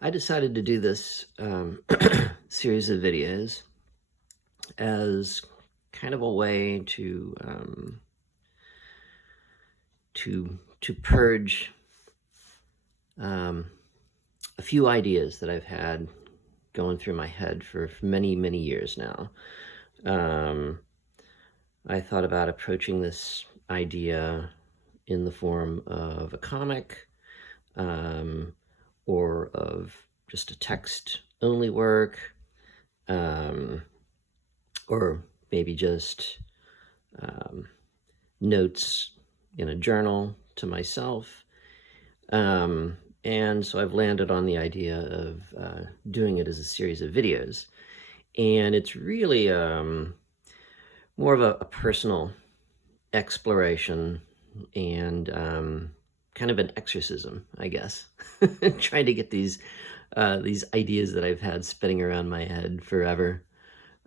I decided to do this series of videos as kind of a way to purge a few ideas that I've had going through my head for many years now. I thought about approaching this idea in the form of a comic, or of just a text-only work, or maybe just notes in a journal to myself. And so I've landed on the idea of doing it as a series of videos. And it's really more of a personal exploration and kind of an exorcism, I guess. Trying to get these ideas that I've had spinning around my head forever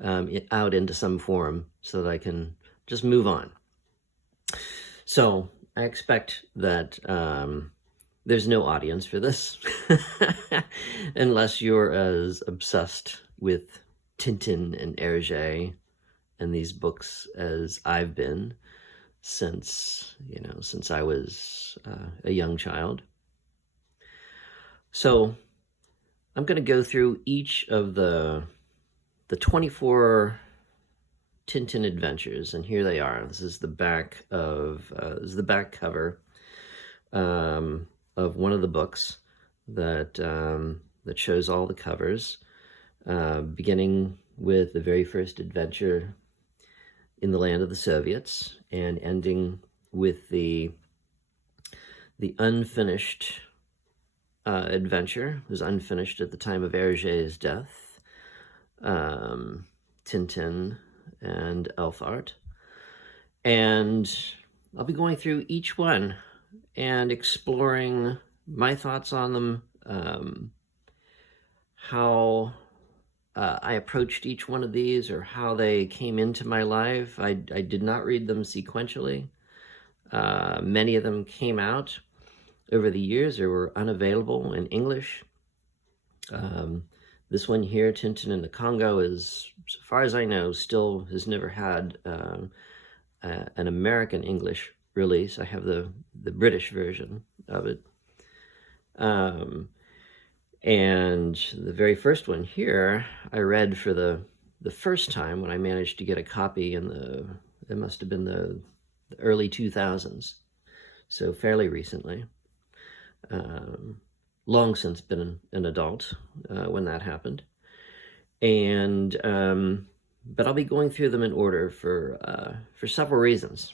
out into some form so that I can just move on. So I expect that there's no audience for this unless you're as obsessed with Tintin and Hergé and these books as I've been since I was a young child. So I'm going to go through each of the 24 Tintin adventures, and here they are. This is the back cover of one of the books that shows all the covers, beginning with the very first adventure in the land of the Soviets and ending with the unfinished adventure. It was unfinished at the time of Hergé's death. Tintin and Elfart. And I'll be going through each one and exploring my thoughts on them, how I approached each one of these, or how they came into my life. I did not read them sequentially. Many of them came out over the years or were unavailable in English. This one here, Tintin in the Congo, is, so far as I know, still has never had an American English release. I have the British version of it. And the very first one here, I read for the first time when I managed to get a copy it must have been the early 2000s, so fairly recently. Long since been an adult when that happened. And but I'll be going through them in order for several reasons.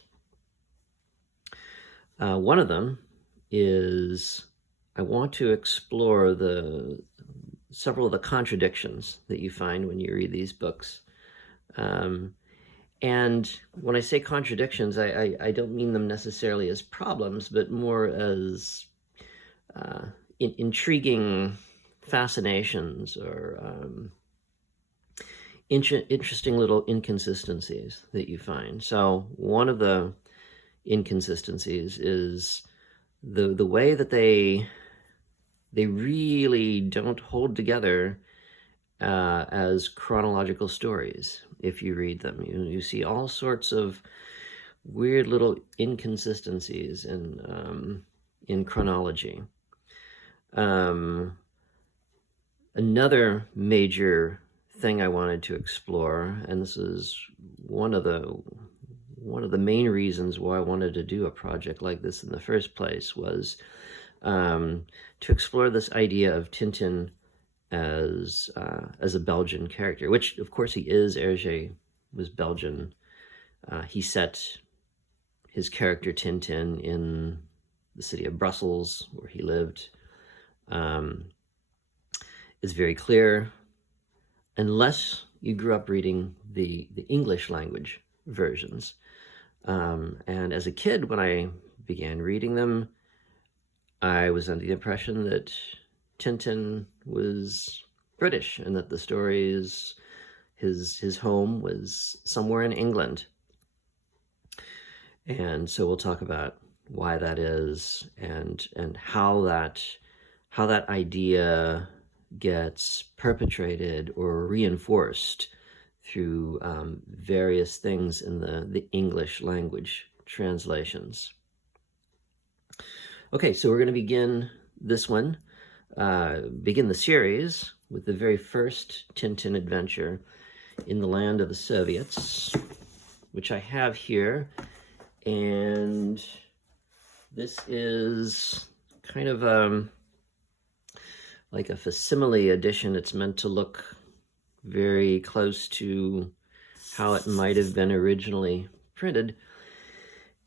One of them is I want to explore several of the contradictions that you find when you read these books. And when I say contradictions, I don't mean them necessarily as problems, but more as intriguing fascinations or interesting little inconsistencies that you find. So one of the inconsistencies is the way that they really don't hold together as chronological stories. If you read them, you see all sorts of weird little inconsistencies in chronology. Another major thing I wanted to explore, and this is one of the main reasons why I wanted to do a project like this in the first place, was to explore this idea of Tintin as a Belgian character, which of course he is. Hergé was Belgian. He set his character Tintin in the city of Brussels, where he lived. It's very clear, unless you grew up reading the English language versions. And as a kid, when I began reading them, I was under the impression that Tintin was British and that the stories, his home was somewhere in England. And so we'll talk about why that is and how that idea gets perpetrated or reinforced through various things in the English language translations. Okay, so we're going to begin this one, begin the series with the very first Tintin adventure in the land of the Soviets, which I have here. And this is kind of like a facsimile edition. It's meant to look very close to how it might have been originally printed.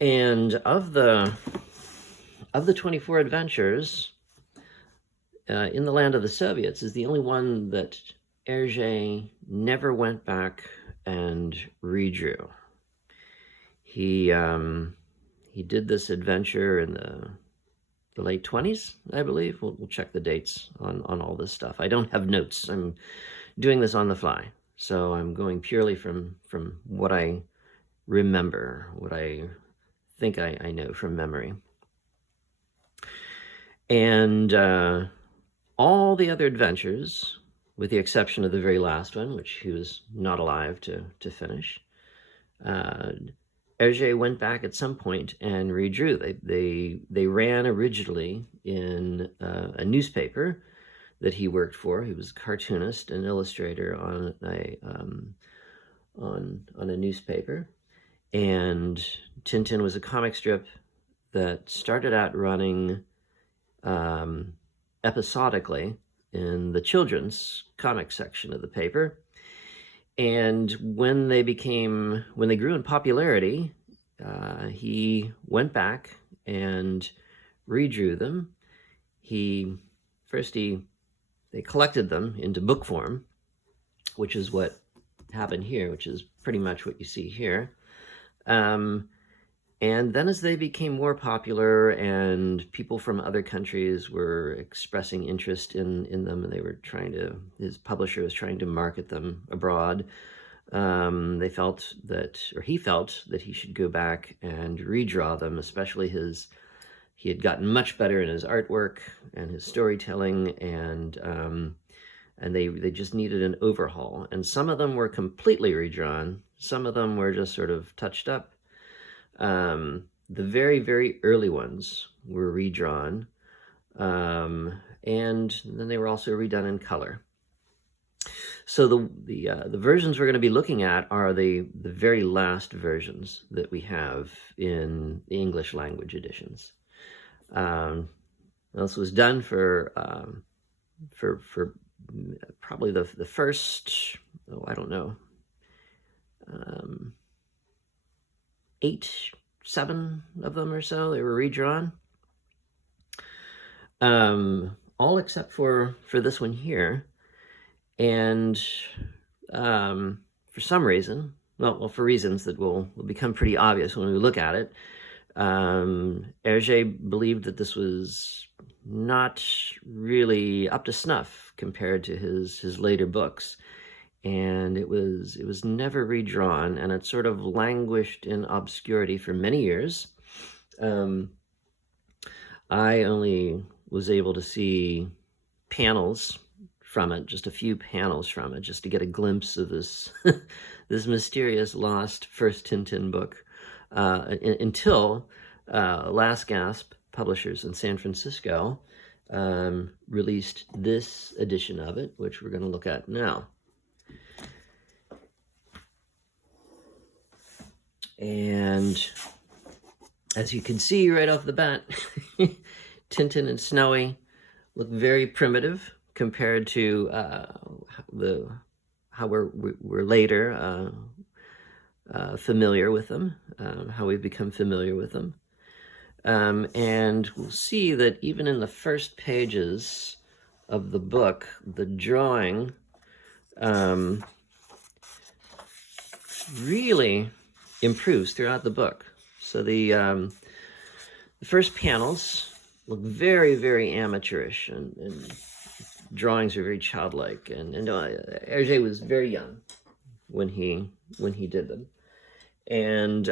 And of the 24 adventures, in the land of the Soviets is the only one that Hergé never went back and redrew. He did this adventure in the late 20s, I believe. We'll check the dates on all this stuff. I don't have notes. I'm doing this on the fly, so I'm going purely from what I remember, what I think I know from memory. And all the other adventures, with the exception of the very last one, which he was not alive to finish, Hergé went back at some point and redrew. They ran originally in a newspaper that he worked for. He was a cartoonist and illustrator on a newspaper. And Tintin was a comic strip that started out running episodically in the children's comic section of the paper. And when they grew in popularity, he went back and redrew them. They collected them into book form, which is what happened here, which is pretty much what you see here. And then as they became more popular and people from other countries were expressing interest in them, and his publisher was trying to market them abroad, he felt that he should go back and redraw them, especially he had gotten much better in his artwork and his storytelling, and they just needed an overhaul. And some of them were completely redrawn. Some of them were just sort of touched up. The very, very early ones were redrawn, and then they were also redone in color. So the versions we're going to be looking at are the very last versions that we have in the English language editions. This was done for probably the first, I don't know, 7 of them or so. They were redrawn, all except for this one here. And for some reason, for reasons that will become pretty obvious when we look at it, Hergé believed that this was not really up to snuff compared to his later books. And it was never redrawn, and it sort of languished in obscurity for many years. I only was able to see panels from it, just a few panels from it, just to get a glimpse of this this mysterious lost first Tintin book, until Last Gasp Publishers in San Francisco released this edition of it, which we're going to look at now. And as you can see right off the bat, Tintin and Snowy look very primitive compared to how we're later familiar with them, how we've become familiar with them. And we'll see that even in the first pages of the book, the drawing really improves throughout the book. So the first panels look very, very amateurish, and drawings are very childlike. And Hergé was very young when he did them, and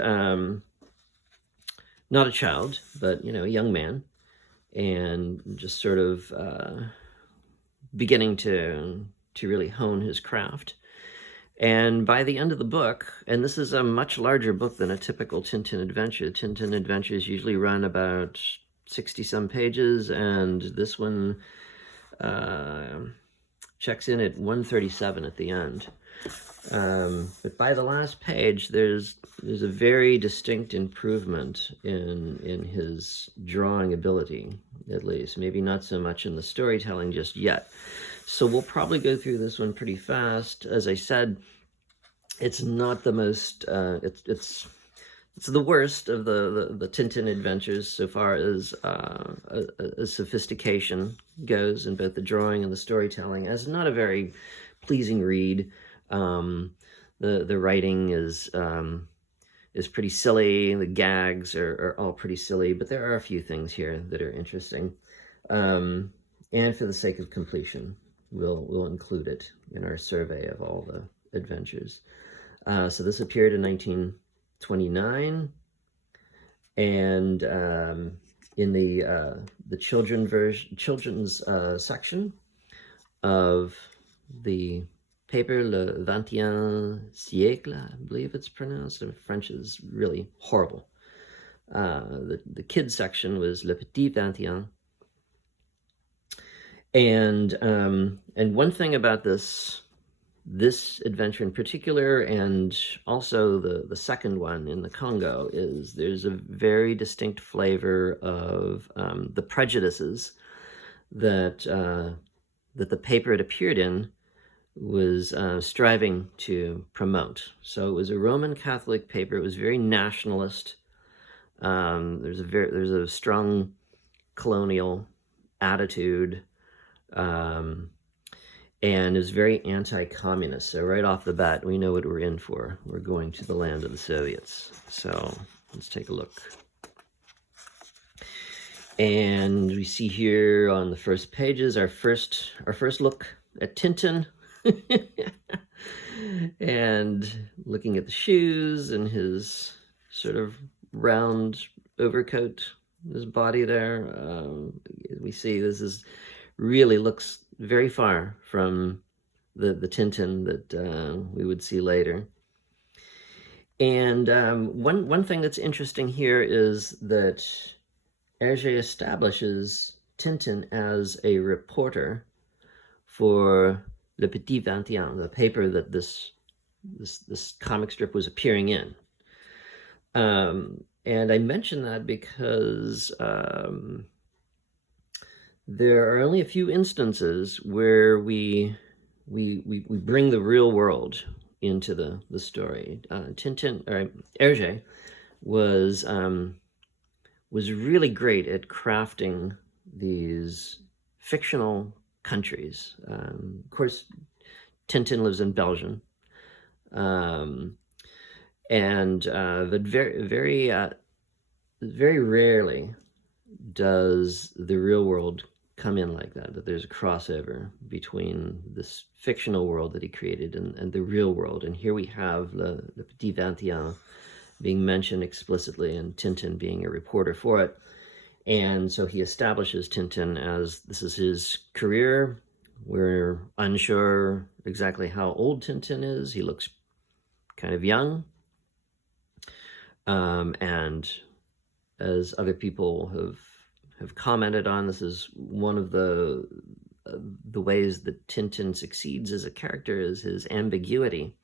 not a child, but a young man, and just sort of beginning to really hone his craft. And by the end of the book, and this is a much larger book than a typical Tintin adventure. Tintin adventures usually run about 60-some pages, and this one checks in at 137 at the end. But by the last page, there's a very distinct improvement in his drawing ability, at least. Maybe not so much in the storytelling just yet. So we'll probably go through this one pretty fast. As I said, it's not the most, it's the worst of the Tintin adventures so far as sophistication goes in both the drawing and the storytelling. It's not a very pleasing read. The writing is pretty silly. The gags are all pretty silly, but there are a few things here that are interesting. And for the sake of completion, we'll include it in our survey of all the adventures. So this appeared in 1929, and in the children's section of the paper, Le 21 siècle, I believe it's pronounced. French is really horrible. The kids section was Le Petit 21. And one thing about this adventure in particular, and also the second one in the Congo, is there's a very distinct flavor of the prejudices that the paper it appeared in was striving to promote. So it was a Roman Catholic paper. It was very nationalist. There's a strong colonial attitude. And is very anti-communist. So right off the bat, we know what we're in for. We're going to the land of the Soviets. So let's take a look. And we see here on the first pages our first look at Tintin. And looking at the shoes and his sort of round overcoat, his body there. We see this really looks very far from the Tintin that we would see later. And one thing that's interesting here is that Hergé establishes Tintin as a reporter for Le Petit 21, the paper that this comic strip was appearing in. And I mention that because there are only a few instances where we bring the real world into the story. Hergé was really great at crafting these fictional countries. Of course, Tintin lives in Belgium, but very rarely does the real world come in like that there's a crossover between this fictional world that he created and the real world. And here we have Le Petit 21 being mentioned explicitly and Tintin being a reporter for it. And so he establishes Tintin as this is his career. We're unsure exactly how old Tintin is. He looks kind of young. And as other people have commented on, this is one of the ways that Tintin succeeds as a character is his ambiguity.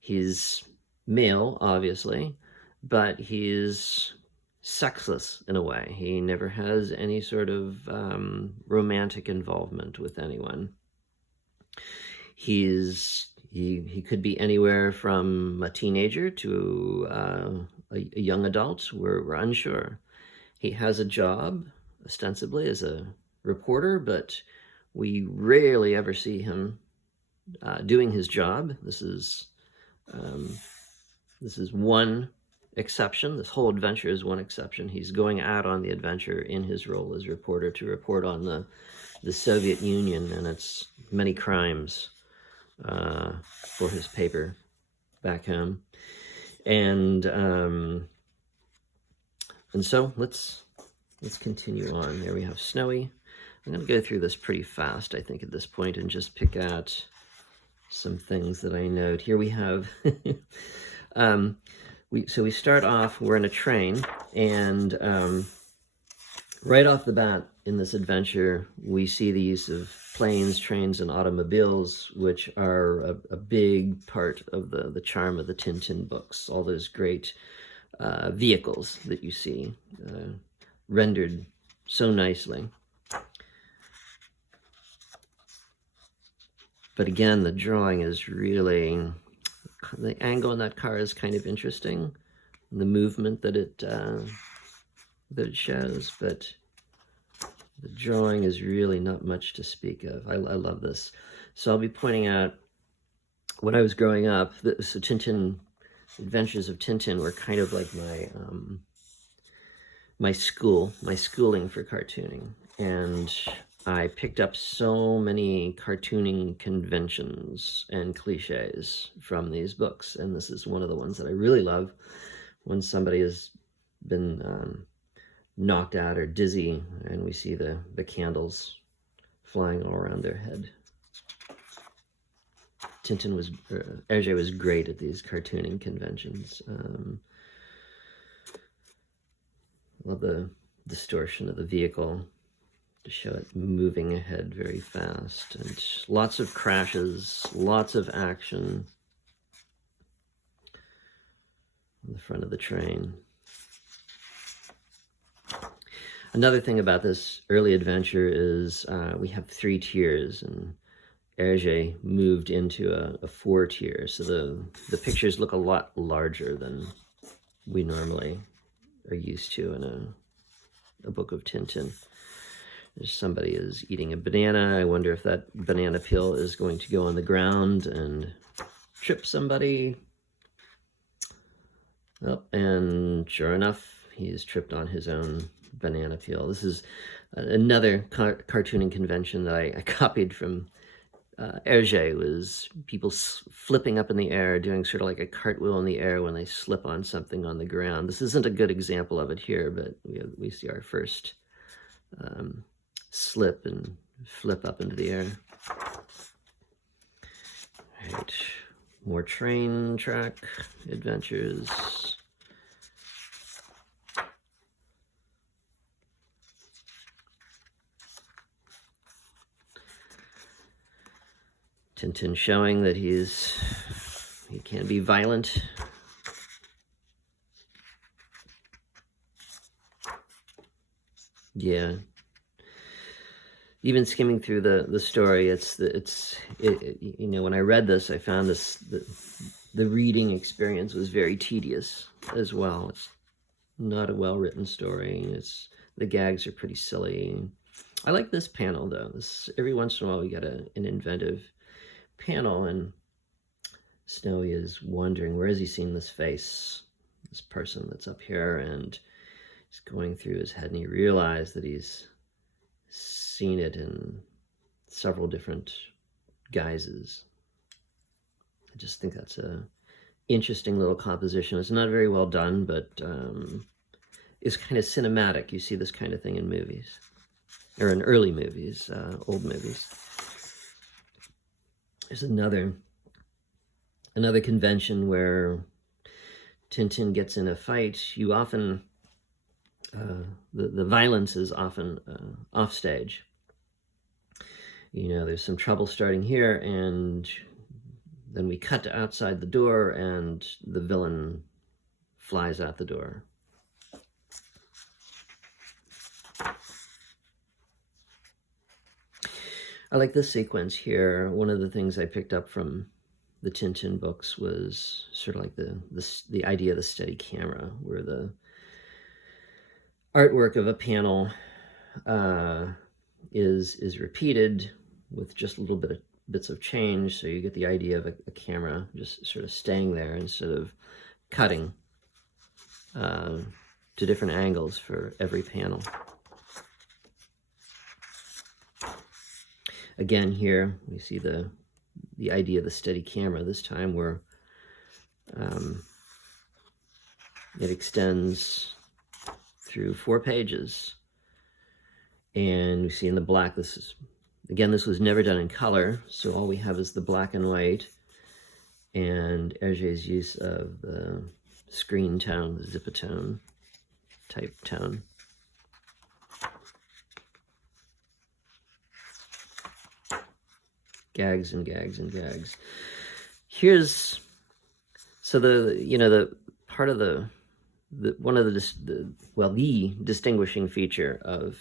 He's male, obviously, but he's sexless in a way. He never has any sort of romantic involvement with anyone. He could be anywhere from a teenager to a young adult. We're unsure. He has a job, ostensibly, as a reporter, but we rarely ever see him doing his job. This is one exception. This whole adventure is one exception. He's going out on the adventure in his role as reporter to report on the Soviet Union and its many crimes for his paper back home. And so let's continue on. There we have Snowy. I'm going to go through this pretty fast, I think, at this point, and just pick out some things that I note. Here we have, so we start off, we're in a train, and right off the bat in this adventure, we see the use of planes, trains, and automobiles, which are a big part of the charm of the Tintin books. All those great vehicles that you see rendered so nicely. But again, the drawing is really, the angle in that car is kind of interesting, the movement that it shows, but the drawing is really not much to speak of. I love this. So I'll be pointing out, when I was growing up, so Tintin, Adventures of Tintin were kind of like my schooling for cartooning. And I picked up so many cartooning conventions and cliches from these books. And this is one of the ones that I really love, when somebody has been knocked out or dizzy, and we see the candles flying all around their head. Hergé was great at these cartooning conventions. Love the distortion of the vehicle to show it moving ahead very fast, and lots of crashes, lots of action on the front of the train. Another thing about this early adventure is we have 3 tiers, and Hergé moved into a 4 tier, so the pictures look a lot larger than we normally are used to in a book of Tintin. Somebody is eating a banana. I wonder if that banana peel is going to go on the ground and trip somebody. Oh, and sure enough, he's tripped on his own banana peel. This is another cartooning convention that I copied from Hergé, was people flipping up in the air, doing sort of like a cartwheel in the air when they slip on something on the ground. This isn't a good example of it here, but we see our first slip and flip up into the air. All right, more train track adventures. Tintin showing that he can be violent. Yeah. Even skimming through the story, you know, when I read this, I found the reading experience was very tedious as well. It's not a well-written story. The gags are pretty silly. I like this panel though. Every once in a while we get an inventive panel, and Snowy is wondering, where has he seen this face, this person that's up here, and he's going through his head, and he realized that he's seen it in several different guises. I just think that's a interesting little composition. It's not very well done, but it's kind of cinematic. You see this kind of thing in movies, or in early movies, old movies. There's another convention where Tintin gets in a fight. You often, the violence is often off stage. You know, there's some trouble starting here, and then we cut to outside the door, and the villain flies out the door. I like this sequence here. One of the things I picked up from the Tintin books was sort of like the idea of the steady camera, where the artwork of a panel is repeated with just a little bits of change, so you get the idea of a camera just sort of staying there instead of cutting to different angles for every panel. Again, here we see the idea of the steady camera, this time where it extends through 4 pages, And we see in the black, this is, again, this was never done in color, so all we have is the black and white, and Hergé's use of the screen tone, the zipatone type tone. Gags and gags and gags. Here's, so the part of the one of the distinguishing feature of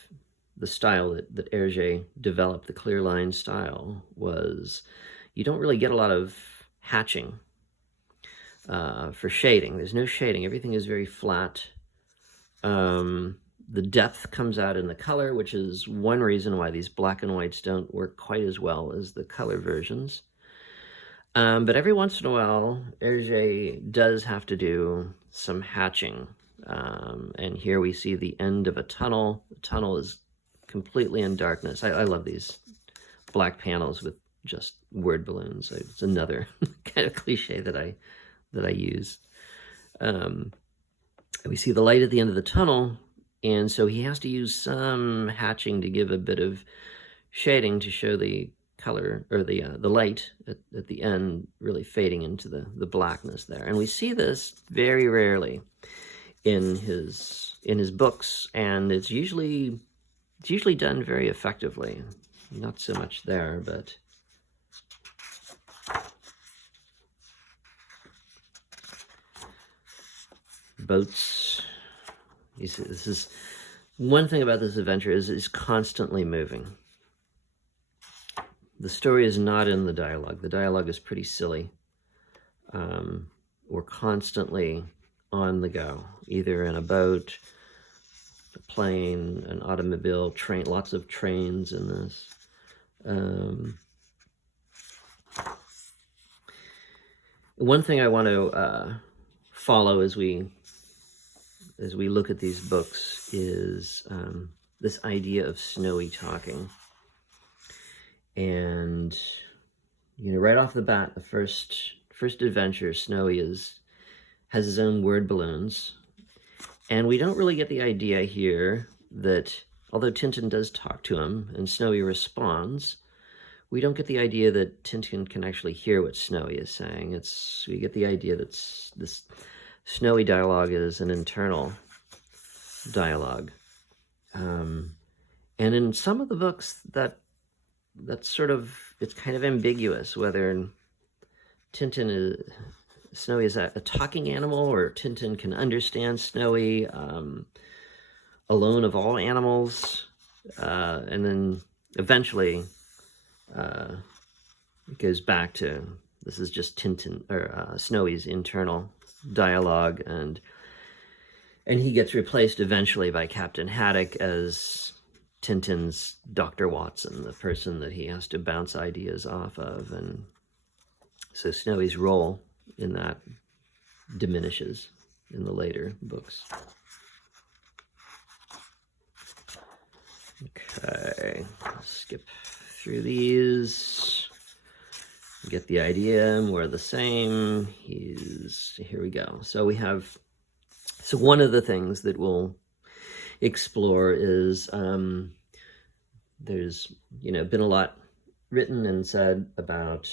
the style that Hergé developed, the clear line style, was you don't really get a lot of hatching for shading. There's no shading. Everything is very flat. The depth comes out in the color, which is one reason why these black and whites don't work quite as well as the color versions. But every once in a while, Hergé does have to do some hatching. And here we see the end of a tunnel. The tunnel is completely in darkness. I love these black panels with just word balloons. It's another kind of cliche that I use. We see the light at the end of the tunnel, and so he has to use some hatching to give a bit of shading to show the color, or the light at the end really fading into the blackness there. And we see this very rarely in his books, and it's usually done very effectively. Not so much there, but boats. You see, this is one thing about this adventure, is it's constantly moving. The story is not in the dialogue. The dialogue is pretty silly. We're constantly on the go, either in a boat, a plane, an automobile, train, lots of trains in this. One thing I want to follow as we look at these books is this idea of Snowy talking. And right off the bat, the first adventure, Snowy has his own word balloons, and we don't really get the idea here that although Tintin does talk to him and Snowy responds, we don't get the idea that Tintin can actually hear what Snowy is saying. We get the idea that this Snowy dialogue is an internal dialogue. And in some of the books, that's sort of, it's kind of ambiguous whether Snowy is a talking animal, or Tintin can understand Snowy, alone of all animals. And then eventually it goes back to, this is just Tintin, or Snowy's internal dialogue, and he gets replaced eventually by Captain Haddock as Tintin's Dr. Watson, the person that he has to bounce ideas off of. And so Snowy's role in that diminishes in the later books. Okay, skip through these. Get the idea, more of the same. Here we go. So one of the things that we'll explore is there's been a lot written and said about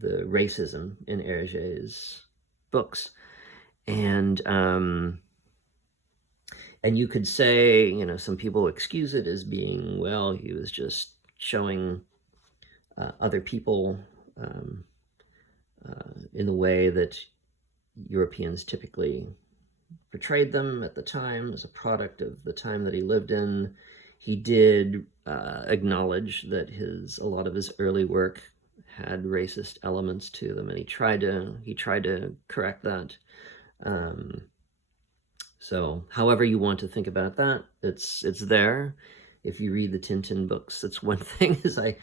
the racism in Hergé's books, and you could say, some people excuse it as being, well, he was just showing other people in the way that Europeans typically portrayed them at the time, as a product of the time that he lived in. He did acknowledge that a lot of his early work had racist elements to them, and he tried to correct that. So however you want to think about that, it's there. If you read the Tintin books, that's one thing, is I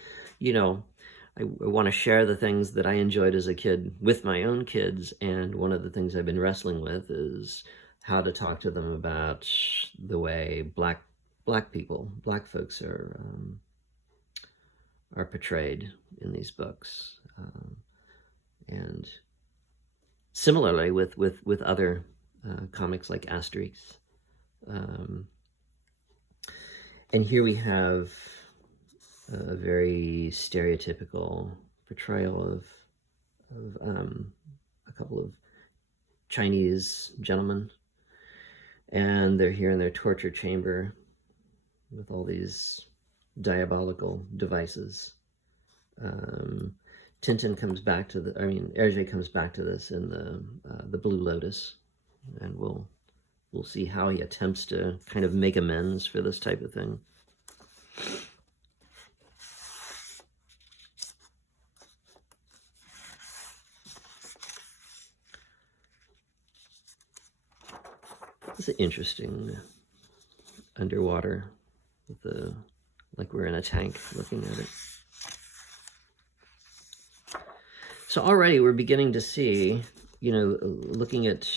want to share the things that I enjoyed as a kid with my own kids, and one of the things I've been wrestling with is how to talk to them about the way black folks are portrayed in these books, and similarly with other comics like Asterix. And here we have a very stereotypical portrayal of a couple of Chinese gentlemen, and they're here in their torture chamber with all these diabolical devices. Tintin comes back to Hergé comes back to this in the Blue Lotus, and we'll see how he attempts to kind of make amends for this type of thing. It's interesting underwater with like we're in a tank looking at it. So already we're beginning to see, looking at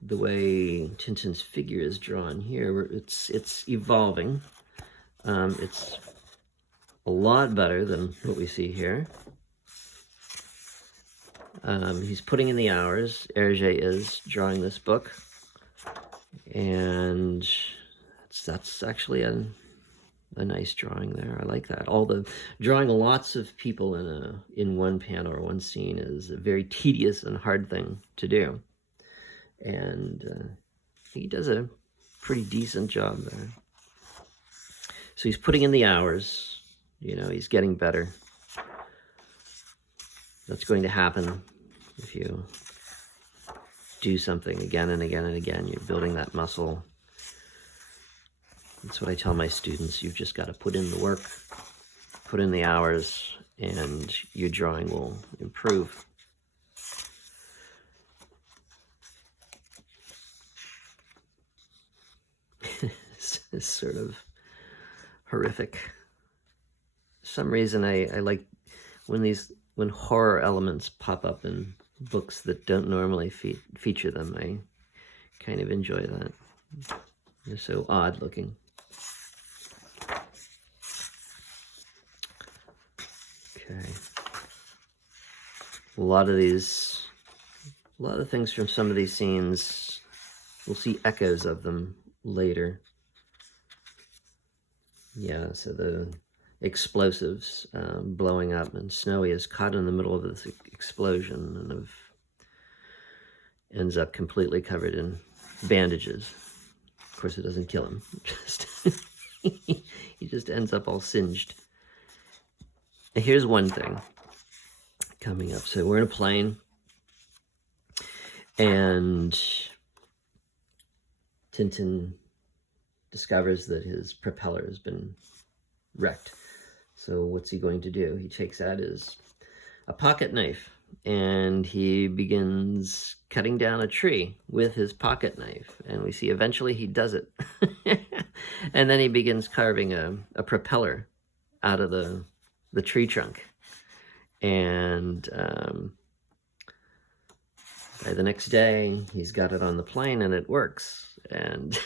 the way Tintin's figure is drawn here, it's evolving. It's a lot better than what we see here. He's putting in the hours. Hergé is drawing this book, and that's actually a nice drawing there. I like that. Drawing lots of people in one panel or one scene is a very tedious and hard thing to do, and he does a pretty decent job there. So he's putting in the hours. He's getting better. That's going to happen if you do something again and again and again. You're building that muscle. That's what I tell my students. You've just got to put in the work, put in the hours, and your drawing will improve. It's sort of horrific. For some reason I like when horror elements pop up in books that don't normally feature them. I kind of enjoy that. They're so odd looking. Okay. A lot of things from some of these scenes, we'll see echoes of them later. Yeah, so the explosives blowing up, and Snowy is caught in the middle of this explosion and ends up completely covered in bandages. Of course, it doesn't kill him. He just ends up all singed. And here's one thing coming up. So we're in a plane, and Tintin discovers that his propeller has been wrecked. So what's he going to do? He takes out a pocket knife, and he begins cutting down a tree with his pocket knife. And we see eventually he does it. And then he begins carving a propeller out of the tree trunk. And by the next day, he's got it on the plane, and it works. And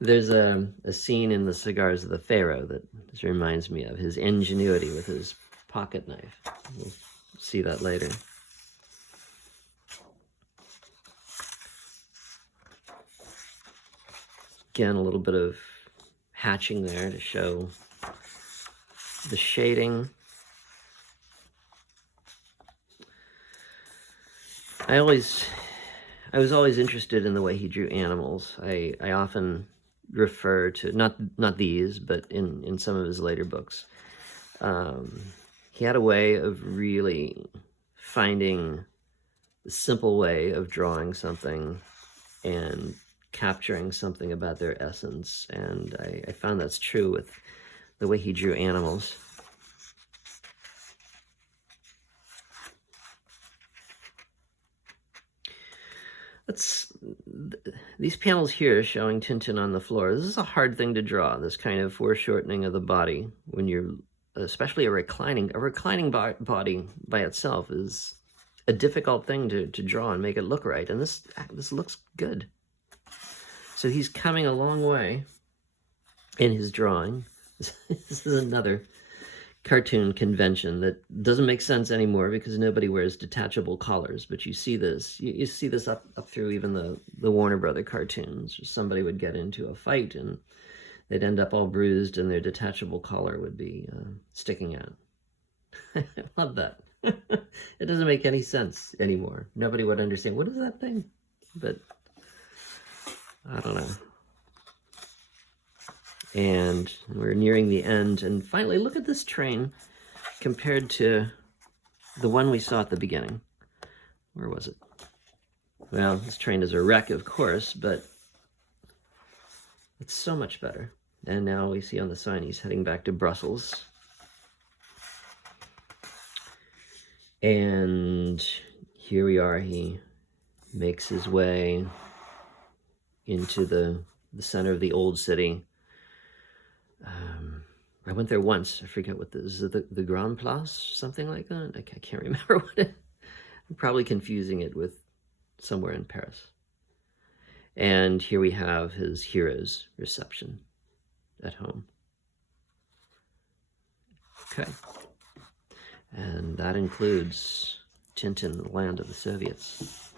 there's a scene in The Cigars of the Pharaoh that just reminds me of his ingenuity with his pocket knife. We'll see that later. Again, a little bit of hatching there to show the shading. I was always interested in the way he drew animals. I often refer to, not these, but in some of his later books. He had a way of really finding the simple way of drawing something and capturing something about their essence. And I found that's true with the way he drew animals. These panels here showing Tintin on the floor. This is a hard thing to draw, this kind of foreshortening of the body when you're, especially a reclining body by itself is a difficult thing to draw and make it look right. And this looks good. So he's coming a long way in his drawing. This is another cartoon convention that doesn't make sense anymore because nobody wears detachable collars. But you see this, you see this up through even the Warner Brother cartoons. Somebody would get into a fight and they'd end up all bruised and their detachable collar would be sticking out. I love that. It doesn't make any sense anymore. Nobody would understand, what is that thing? But I don't know. And we're nearing the end. And finally, look at this train compared to the one we saw at the beginning. Where was it? Well, this train is a wreck, of course, but it's so much better. And now we see on the sign he's heading back to Brussels. And here we are. He makes his way into the center of the old city. I went there once. I forget what this is. The Grand Place, something like that. I can't remember what it. I'm probably confusing it with somewhere in Paris. And here we have his hero's reception at home. Okay. And that includes Tintin, the Land of the Soviets.